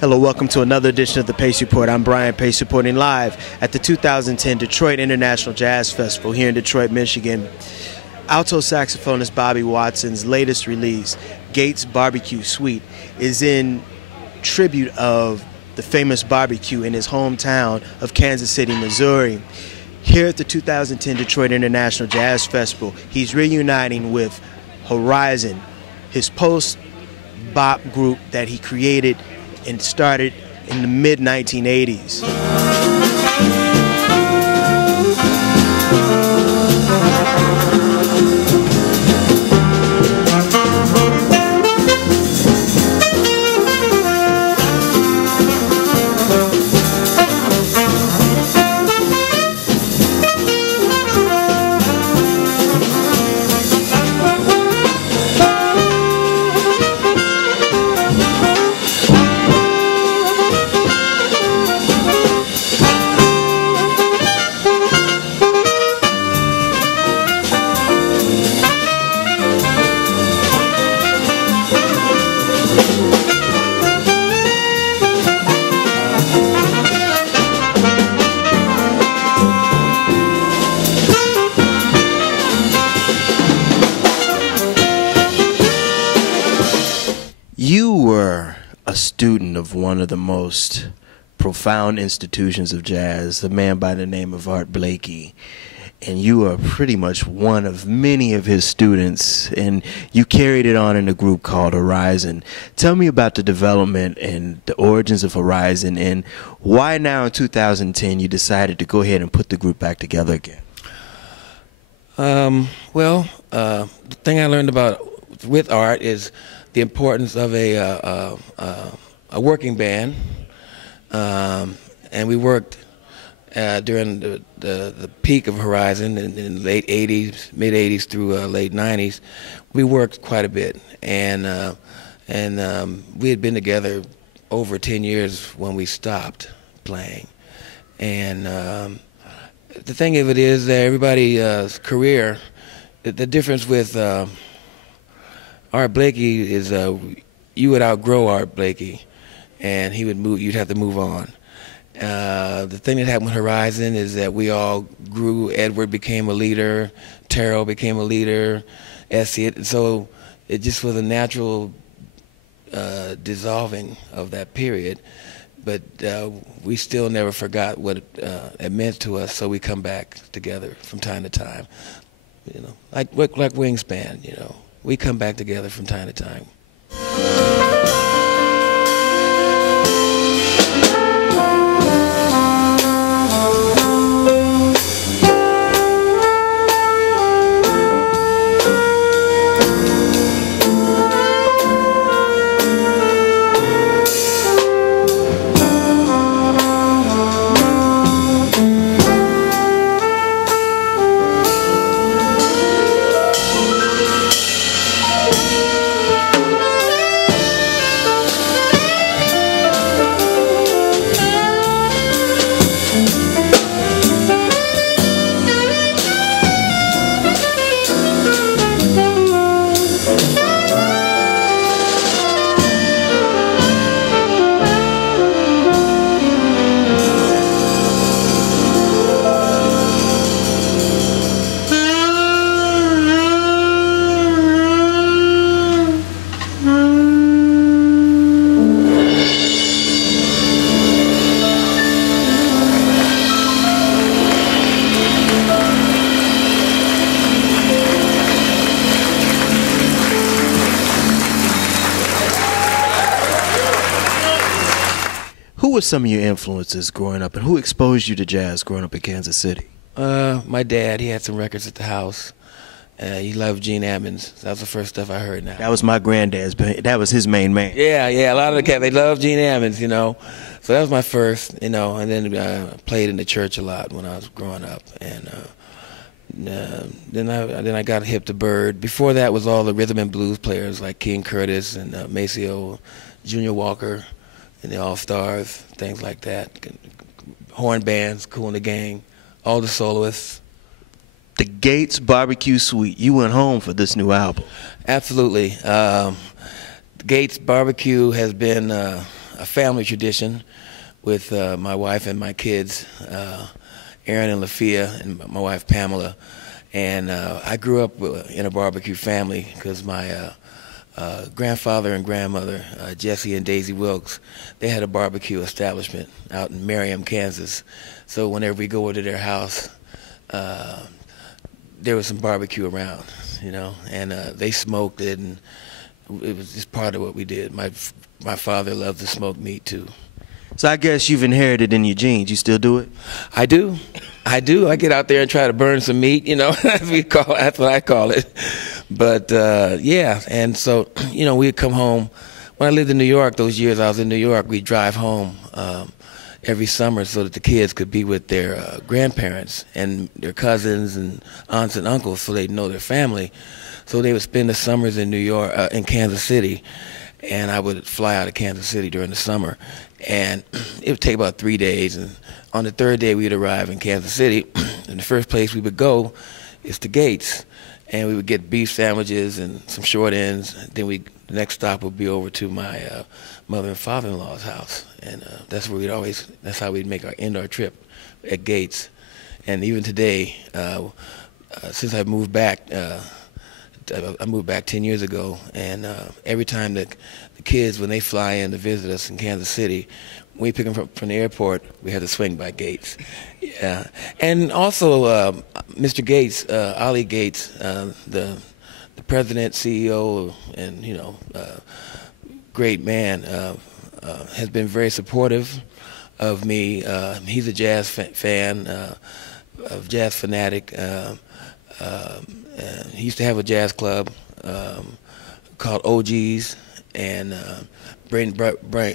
Hello, welcome to another edition of the Pace Report. I'm Brian Pace, reporting live at the 2010 Detroit International Jazz Festival here in Detroit, Michigan. Alto saxophonist Bobby Watson's latest release, Gates Barbecue Suite, is in tribute of the famous barbecue in his hometown of Kansas City, Missouri. Here at the 2010 Detroit International Jazz Festival, he's reuniting with Horizon, his post-bop group that he created and started in the mid-1980s. You were a student of one of the most profound institutions of jazz, the man by the name of Art Blakey. And you are pretty much one of many of his students, and you carried it on in a group called Horizon. Tell me about the development and the origins of Horizon, and why now in 2010 you decided to go ahead and put the group back together again. The thing I learned about with Art is the importance of a working band, and we worked during the peak of Horizon in the late 80s, mid 80s through late 90s. We worked quite a bit, and we had been together over 10 years when we stopped playing. And the thing of it is that everybody's career, the difference with Art Blakey is you would outgrow Art Blakey, and he would move. You'd have to move on. The thing that happened with Horizon is that we all grew. Edward became a leader. Terrell became a leader. And so it just was a natural dissolving of that period. But we still never forgot what it meant to us. So we come back together from time to time. You know, like Wingspan. You know. We come back together from time to time. Who were some of your influences growing up, and who exposed you to jazz growing up in Kansas City? My dad, he had some records at the house. He loved Gene Ammons. That was the first stuff I heard now. That was my granddad's, that was his main man. Yeah, a lot of the cats, they loved Gene Ammons, you know. So that was my first, you know, and then I played in the church a lot when I was growing up. And then I got hip to Bird. Before that was all the rhythm and blues players like King Curtis and Maceo, Junior Walker, and the All-Stars, things like that. Horn bands, Kool and the Gang, all the soloists. The Gates Barbecue Suite. You went home for this new album. Absolutely. Gates Barbecue has been a family tradition with my wife and my kids, Aaron and Lafia, and my wife Pamela. And I grew up in a barbecue family because my grandfather and grandmother, Jesse and Daisy Wilkes, they had a barbecue establishment out in Merriam, Kansas. So whenever we go over to their house, there was some barbecue around, you know, and they smoked it, and it was just part of what we did. My father loved to smoke meat too. So I guess you've inherited in your genes. You still do it? I do. I get out there and try to burn some meat, you know, that's what I call it. But yeah, and so, you know, we'd come home. When I lived in New York, those years I was in New York, we'd drive home every summer so that the kids could be with their grandparents and their cousins and aunts and uncles, so they'd know their family. So they would spend the summers in New York, in Kansas City, and I would fly out of Kansas City during the summer. And it would take about 3 days, and on the third day we'd arrive in Kansas City, and the first place we would go is to Gates, and we would get beef sandwiches and some short ends. Then the next stop would be over to my mother and father-in-law's house, and that's how we'd end our trip at Gates. And even today, since I've moved back, I moved back 10 years ago, and every time the kids, when they fly in to visit us in Kansas City, when we pick them from the airport, we have to swing by Gates. Yeah, and also Mr. Gates, Ali Gates, the president, CEO, and you know, great man, has been very supportive of me. He's a jazz fan, a jazz fanatic. He used to have a jazz club called OG's, and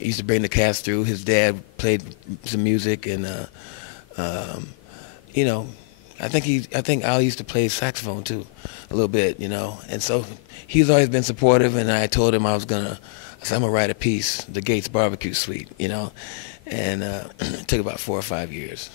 used to bring the cats through. His dad played some music, and you know, I think Ali used to play saxophone too, a little bit, you know. And so he's always been supportive. And I told him I said I'm gonna write a piece, the Gates Barbecue Suite, you know, and it took about 4 or 5 years.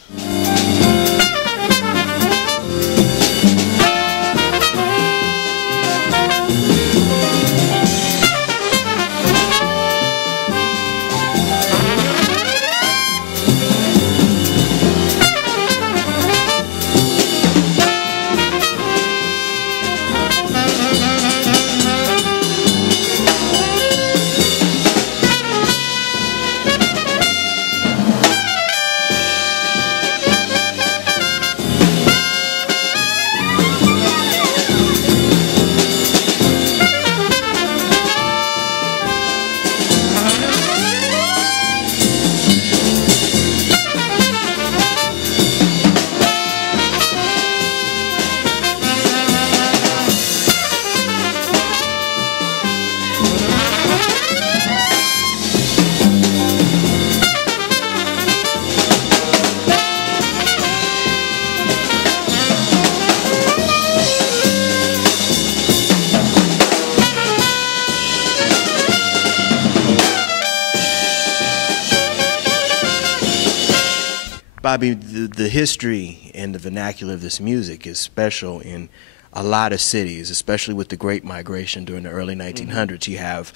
Bobby, the history and the vernacular of this music is special in a lot of cities, especially with the Great Migration during the early 1900s. You have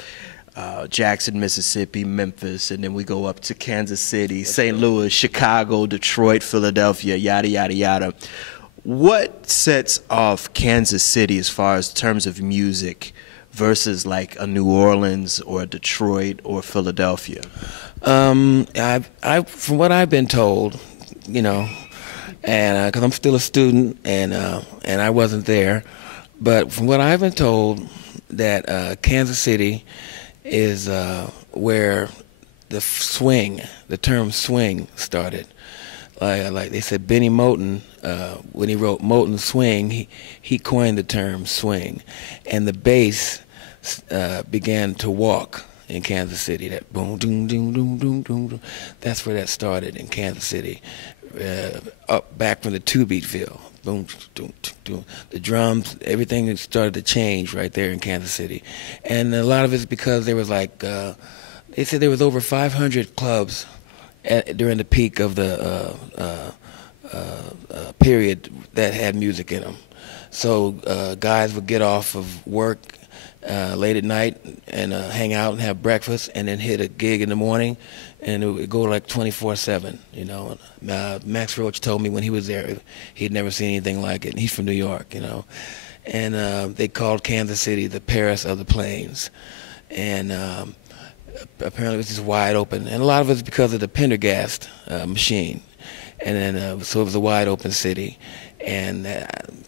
Jackson, Mississippi, Memphis, and then we go up to Kansas City, St. Louis, Chicago, Detroit, Philadelphia, yada, yada, yada. What sets off Kansas City as far as terms of music versus like a New Orleans or a Detroit or Philadelphia? From what I've been told, you know, and because I'm still a student and I wasn't there, but from what I've been told, that Kansas City is where the term swing started. Like they said, Benny Moten, when he wrote Moten Swing, he coined the term swing, and the bass began to walk in Kansas City. That boom, doom, doom, doom, doom, doom. That's where that started in Kansas City, up back from the two-beat feel. Boom, doom, doom. The drums, everything started to change right there in Kansas City, and a lot of it's because there was like they said there was over 500 clubs during the peak of the period that had music in them. So guys would get off of work late at night and hang out and have breakfast, and then hit a gig in the morning, and it would go like 24/7. You know, Max Roach told me when he was there, he'd never seen anything like it. And he's from New York, you know, and they called Kansas City the Paris of the Plains, and apparently it was just wide open, and a lot of it's because of the Pendergast machine, and then so it was a wide open city. And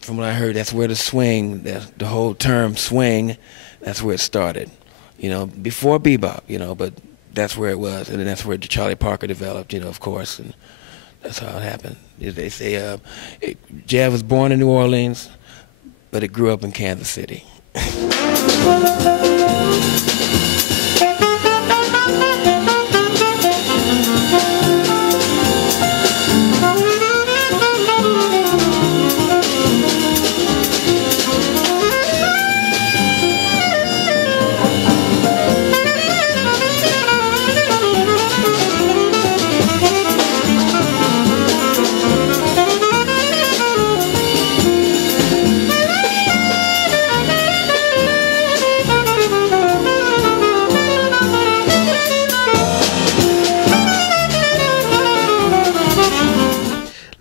from what I heard, that's where the swing, the whole term swing, that's where it started. You know, before bebop, you know, but that's where it was. And then that's where Charlie Parker developed, you know, of course. And that's how it happened. They say jazz was born in New Orleans, but it grew up in Kansas City.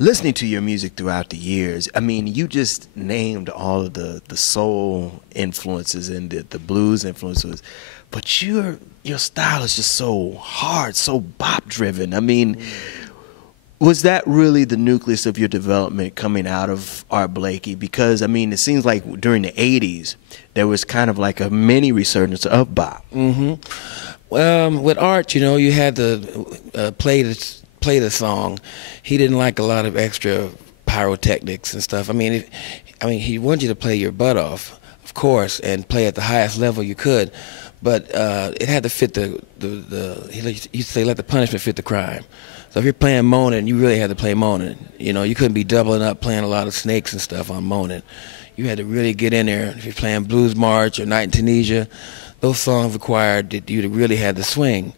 Listening to your music throughout the years, I mean, you just named all of the soul influences and the blues influences, but your style is just so hard, so bop-driven. I mean, was that really the nucleus of your development coming out of Art Blakey? Because, I mean, it seems like during the 80s, there was kind of like a mini resurgence of bop. With Art, you know, you had to play the song. He didn't like a lot of extra pyrotechnics and stuff. I mean, he wanted you to play your butt off, of course, and play at the highest level you could, but it had to fit he used to say, let the punishment fit the crime. So if you're playing moaning, you really had to play moaning. You know, you couldn't be doubling up playing a lot of snakes and stuff on moaning. You had to really get in there. If you're playing Blues March or Night in Tunisia, those songs required that you really had to swing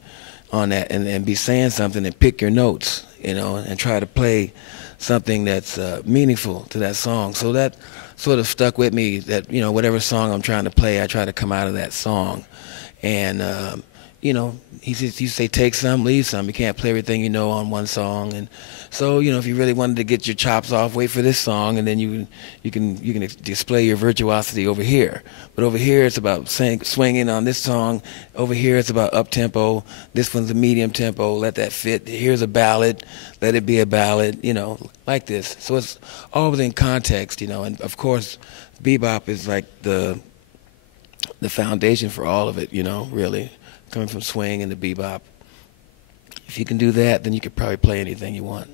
on that and be saying something and pick your notes, you know, and try to play something that's meaningful to that song. So that sort of stuck with me, that, you know, whatever song I'm trying to play, I try to come out of that song. And, you know, he used to say, take some, leave some. You can't play everything you know on one song. And so, you know, if you really wanted to get your chops off, wait for this song, and then you can display your virtuosity over here. But over here, it's about swinging on this song. Over here, it's about up-tempo. This one's a medium tempo. Let that fit. Here's a ballad. Let it be a ballad, you know, like this. So it's all within context, you know. And, of course, bebop is like the foundation for all of it, you know, really, coming from swing into bebop. If you can do that, then you could probably play anything you want.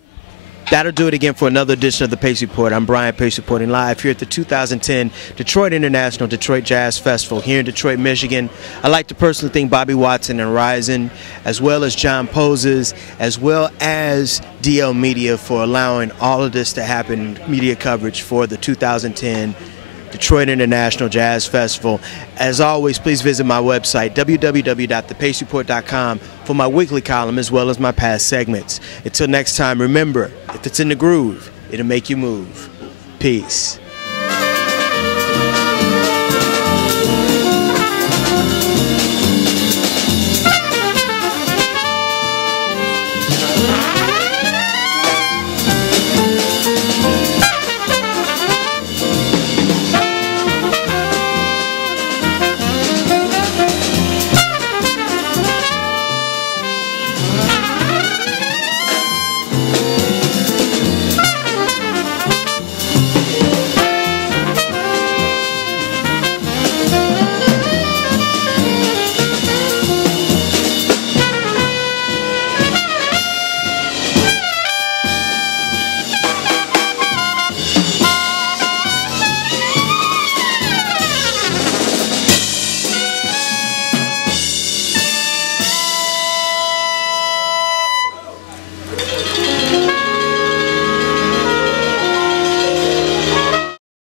That'll do it again for another edition of the Pace Report. I'm Brian Pace, reporting live here at the 2010 Detroit International Detroit Jazz Festival here in Detroit, Michigan. I'd like to personally thank Bobby Watson and Horizon, as well as John Poses, as well as DL Media for allowing all of this to happen, media coverage for the 2010 Detroit International Jazz Festival. As always, please visit my website, www.thepacereport.com, for my weekly column as well as my past segments. Until next time, remember, if it's in the groove, it'll make you move. Peace.